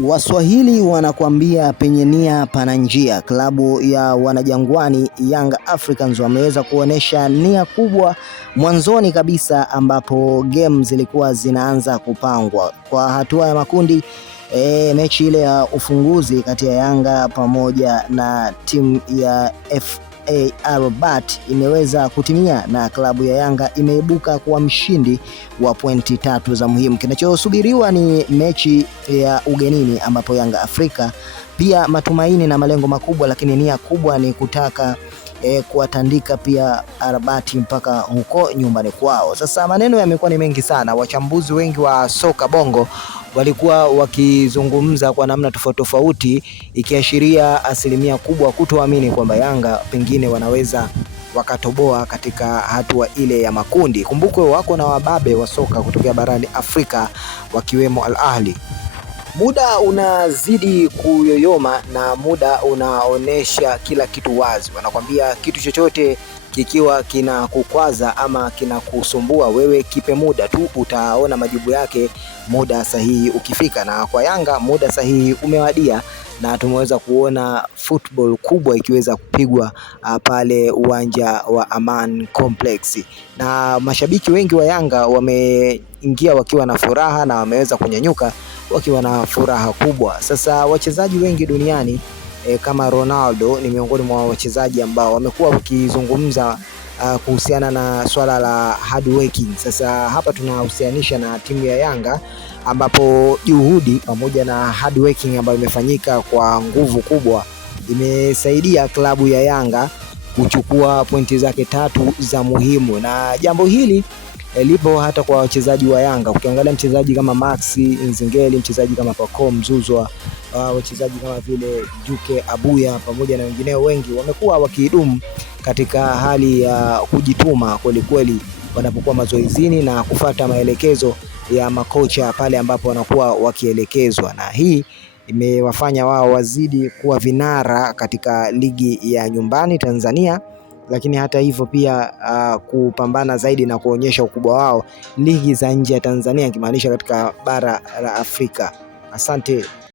Waswahili wanakuambia penye nia pana njia. Klabu ya Wanajangwani Young Africans wameweza kuonesha nia kubwa mwanzoni kabisa, ambapo game zilikuwa zinaanza kupangwa kwa hatua ya makundi. Mechi ile ya ufunguzi kati ya Yanga pamoja na timu ya FAR Rabat imeweza kutimia na klabu ya Yanga imeibuka kuwa mshindi wa pointi 3 za muhimu. Kinachosubiriwa ni mechi ya ugenini, ambapo Yanga Afrika pia matumaini na malengo makubwa, lakini nia kubwa ni kutaka kuwatandika pia Rabat mpaka huko nyumbani kwao. Sasa maneno yamekuwa ni mengi sana, wachambuzi wengi wa soka bongo walikuwa wakizungumza kwa namna tofauti tofauti, ikiashiria asilimia kubwa kutoamini kwamba Yanga pengine wanaweza wakatoboa katika hatua ile ya makundi. Kumbukwe wako na wababe wa soka kutokea barani Afrika wakiwemo Al Ahly. Muda unazidi kuyoyoma na muda unaonesha kila kitu wazi. Wanakwambia kitu chochote kikiwa kinakukwaza ama kinakusumbua wewe, kipe muda tu, utaona majibu yake muda sahihi ukifika. Na kwa Yanga muda sahihi umewadia, na tumeweza kuona football kubwa ikiweza kupigwa pale uwanja wa Aman Complex, na mashabiki wengi wa Yanga wameingia wakiwa na furaha na wameweza kunyanyuka wakiwa na furaha kubwa. Sasa wachezaji wengi duniani kama Ronaldo ni miongoni mwa wachezaji ambao wamekuwa wakizungumza kuhusiana na swala la hard working. Sasa hapa tunahusianisha na timu ya Yanga, ambapo juhudi pamoja na hard working ambayo imefanyika kwa nguvu kubwa imesaidia klabu ya Yanga kuchukua pointi zake 3 za muhimu, na jambo hili lipo hata kwa wachezaji wa Yanga. Ukiangalia mchezaji kama Maxi Nzengeli, mchezaji kama Pacome Mzuzwa, wachezaji kama vile Juke Abuya pamoja na wengineo wengi wamekuwa wakidumu katika hali ya kujituma kweli kweli wanapokuwa mazoezini na kufuata maelekezo ya makocha pale ambapo wanakuwa wakielekezwa, na hii imewafanya wao wazidi kuwa vinara katika ligi ya nyumbani Tanzania, lakini hata hivyo pia kupambana zaidi na kuonyesha ukubwa wao ligi za nje ya Tanzania, ikimaanisha katika bara la Afrika. Asante.